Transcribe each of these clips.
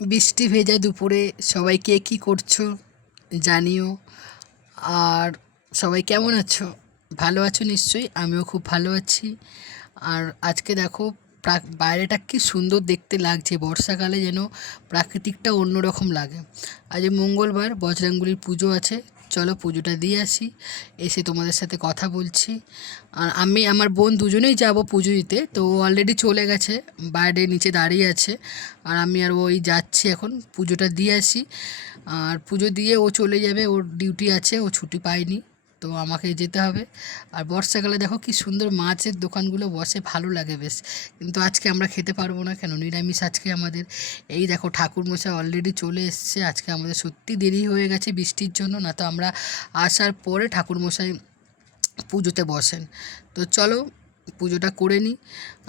বৃষ্টি ভেজা দুপুরে সবাই কে কী করছ জানিও। আর সবাই কেমন আছো? ভালো আছো নিশ্চয়ই, আমিও খুব ভালো আছি। আর আজকে দেখো বাইরেটা কি সুন্দর দেখতে লাগছে, বর্ষাকালে যেন প্রাকৃতিকটা অন্যরকম লাগে। আজ মঙ্গলবার বজরাঙ্গুলির পুজো আছে চলো পুজোটা দিয়ে আসি, এসে তোমাদের সাথে কথা বলছি। আর আমি, আমার বোন দুজনেই যাব পুজো দিতে, তো ও অলরেডি চলে গেছে, বাইরে নিচে দাঁড়িয়ে আছে। আর আমি আর ওই যাচ্ছি এখন, পুজোটা দিয়ে আসি। আর পুজো দিয়ে ও চলে যাবে, ওর ডিউটি আছে, ও ছুটি পায়নি। তো আমাকে যেতে হবে। আর বর্ষাকালে দেখো কি সুন্দর মাছের দোকানগুলো বসে ভালো লাগে বেশ। কিন্তু আজকে আমরা খেতে পারব না কেন? নিরামিষ আজকে আমাদের। এই দেখো ঠাকুর মশাই অলরেডি চলে এসছে। আজকে আমাদের সত্যি দেরি হয়ে গেছে বৃষ্টির জন্য, না তো আমরা আসার পরে ঠাকুর মশাই পুজোতে বসেন। তো চলো পুজোটা করে নিই।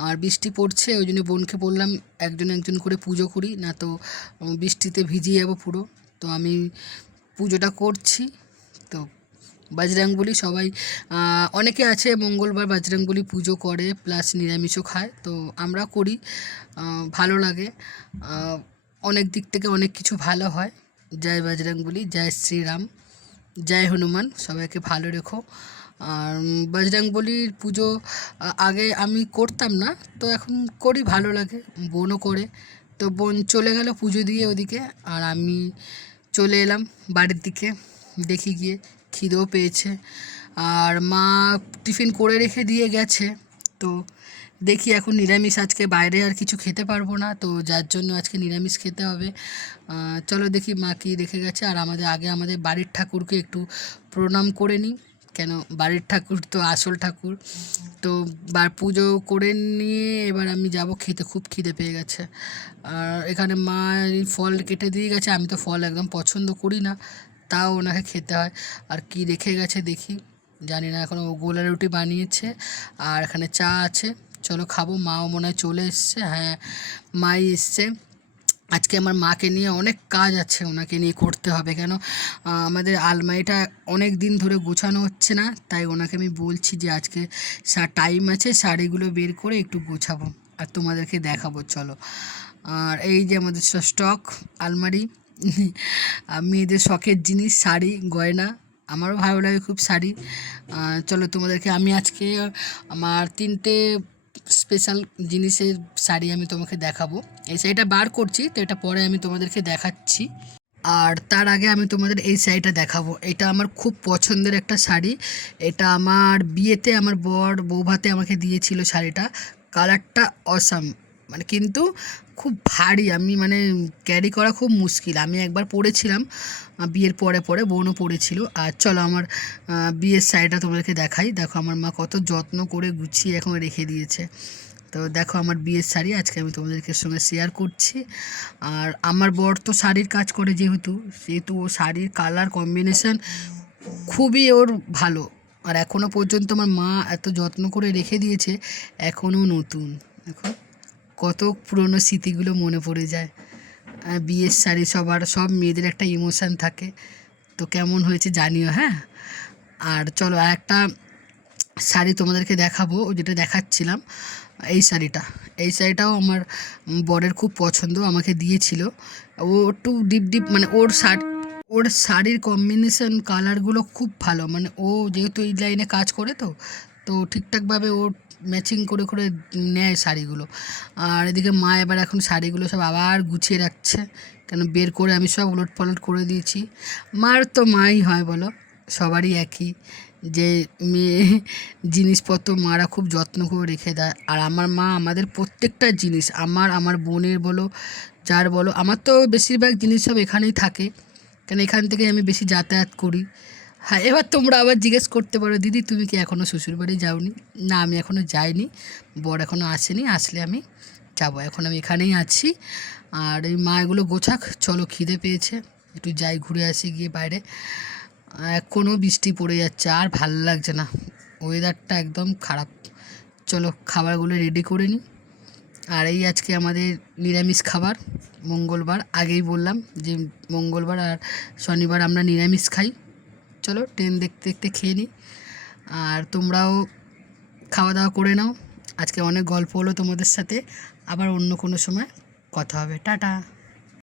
আর বৃষ্টি পড়ছে, ওই জন্য বোনকে বললাম একজন একজন করে পুজো করি, না তো বৃষ্টিতে ভিজিয়ে যাব পুরো। তো আমি পুজোটা করছি। তো বজরাংবলী সবাই অনেকে আছে মঙ্গলবার বজরাংবলী পুজো করে প্লাস নিরামিষও খায়, তো আমরা করি ভালো লাগে অনেক দিক থেকে অনেক কিছু ভালো হয়। জয় বজরাংবলী জয় শ্রীরাম, জয় হনুমান, সবাইকে ভালো রেখো। আর বজরংবলির পুজো আগে আমি করতাম না, তো এখন করি, ভালো লাগে, বোনও করে, তো বোন চলে গেল পুজো দিয়ে ওদিকে, আর আমি চলে এলাম বাড়ির দিকে, দেখি গিয়ে খিদেও পেয়েছে। আর মা টিফিন করে রেখে দিয়ে গেছে। তো দেখি এখন নিরামিষ, আজকে বাইরে আর কিছু খেতে পারব না। তো যার জন্য আজকে নিরামিষ খেতে হবে। চলো দেখি মা কী রেখে গেছে। আর আমাদের, আগে আমাদের বাড়ির ঠাকুরকে একটু প্রণাম করে নিই। কেন, বাড়ির ঠাকুর তো আসল ঠাকুর। তো বা পুজো করে নিয়ে এবার আমি যাব খেতে। খুব খিদে পেয়ে গেছে। আর এখানে মা ফল কেটে দিয়ে গেছে। আমি তো ফল একদম পছন্দ করি না। তাও ওনাকে খেতে হয়। আর কি রেখে গেছে দেখি। জানি না এখন, ও গোলা রুটি বানিয়েছে। আর এখানে চা আছে। চলো খাব। মাও মনে হয় চলে এসছে। হ্যাঁ মাই এসছে। আজকে আমার মাকে নিয়ে অনেক কাজ আছে। ওনাকে নিয়ে করতে হবে কেন? আমাদের আলমারিটা অনেক দিন ধরে গোছানো হচ্ছে না। তাই ওনাকে আমি বলছি যে আজকে টাইম আছে, শাড়িগুলো বের করে একটু গোছাবো। আর তোমাদেরকে দেখাবো। চলো। আর এই যে আমাদের স্টক, আলমারি। মেয়েদের শখের জিনিস, শাড়ি, গয়না, আমারও ভালো লাগে খুব শাড়ি। চলো তোমাদেরকে আমি আজকে আমার তিনটে স্পেশাল জিনিসের শাড়ি আমি তোমাকে দেখাবো। এই শাড়িটা বার করছি, তো এটা পরে আমি তোমাদেরকে দেখাচ্ছি। আর তার আগে আমি তোমাদের এই শাড়িটা দেখাবো। এটা আমার খুব পছন্দের একটা শাড়ি। এটা আমার বিয়েতে আমার বর বৌভাতে আমাকে দিয়েছিল শাড়িটা। কালারটা অসাম। মানে কিন্তু খুব ভারী আমি মানে ক্যারি করা খুব মুশকিল। আমি একবার পরেছিলাম আহ, বিয়ের পরে পরে বোনও পরেছিল আর চলো আমার বিয়ের শাড়িটা তোমাদেরকে দেখাই। দেখো আমার মা কত যত্ন করে গুছিয়ে এখন রেখে দিয়েছে। তো দেখো আমার বিয়ের শাড়ি আজকে আমি তোমাদেরকে সঙ্গে শেয়ার করছি। আর আমার বর তো শাড়ির কাজ করে যেহেতু সেহেতু ও শাড়ির কালার কম্বিনেশন খুবই ওর ভালো। আর এখনও পর্যন্ত আমার মা এত যত্ন করে রেখে দিয়েছে এখনও নতুন। দেখো। কত পুরনো স্মৃতিগুলো মনে পড়ে যায়। বিয়ের শাড়ি সবার, সব মেয়েদের একটা ইমোশান থাকে। তো কেমন হয়েছে জানিও হ্যাঁ? আর চলো একটা শাড়ি তোমাদেরকে দেখাবো, যেটা দেখাচ্ছিলাম। এই শাড়িটা, এই শাড়িটাও আমার বরের খুব পছন্দ, আমাকে দিয়েছিল। ও একটু ডিপ ডিপ মানে ওর শাড়ি, ওর শাড়ির কম্বিনেশন কালারগুলো খুব ভালো। মানে ও যেহেতু এই লাইনে কাজ করে তো তো ঠিকঠাকভাবে ও ম্যাচিং করে করে নেয় শাড়িগুলো। আর এদিকে মা এবার এখন শাড়িগুলো সব আবার গুছিয়ে রাখছে। কেন বের করে আমি সব উলট পালট করে দিয়েছি। মার তো মাই হয় বলো, সবারই একই। যে মেয়ে জিনিসপত্র মারা খুব যত্ন করে রেখে দেয়। আর আমার মা আমাদের প্রত্যেকটা জিনিস, আমার আমার বোনের বলো, যার বলো, আমার তো বেশিরভাগ জিনিস সব এখানেই থাকে। কেন এখান থেকে আমি বেশি যাতায়াত করি। হ্যাঁ এবার তোমরা আবার জিজ্ঞেস করতে পারো, দিদি, তুমি কি এখনও শ্বশুরবাড়ি যাওনি? না, আমি এখনও যাইনি। বর এখনও আসেনি, আসলে আমি যাব। এখন আমি এখানেই আছি। আর এই মা এগুলো গোছাক, চলো খিদে পেয়েছে। একটু যাই ঘুরে আসি গিয়ে বাইরে। এখনও বৃষ্টি পড়ে যাচ্ছে, আর ভালো লাগছে না। ওয়েদারটা একদম খারাপ। চলো, খাবারগুলো রেডি করে নিই। আর এই আজকে আমাদের নিরামিষ খাবার, মঙ্গলবার। আগেই বললাম যে মঙ্গলবার আর শনিবার আমরা নিরামিষ খাই। চলো ট্রেন দেখতে দেখতে খেয়ে নিই আর তোমরাও খাওয়া দাওয়া করে নাও। আজকে অনেক গল্প হলো তোমাদের সাথে। আবার অন্য কোনো সময় কথা হবে। টাটা।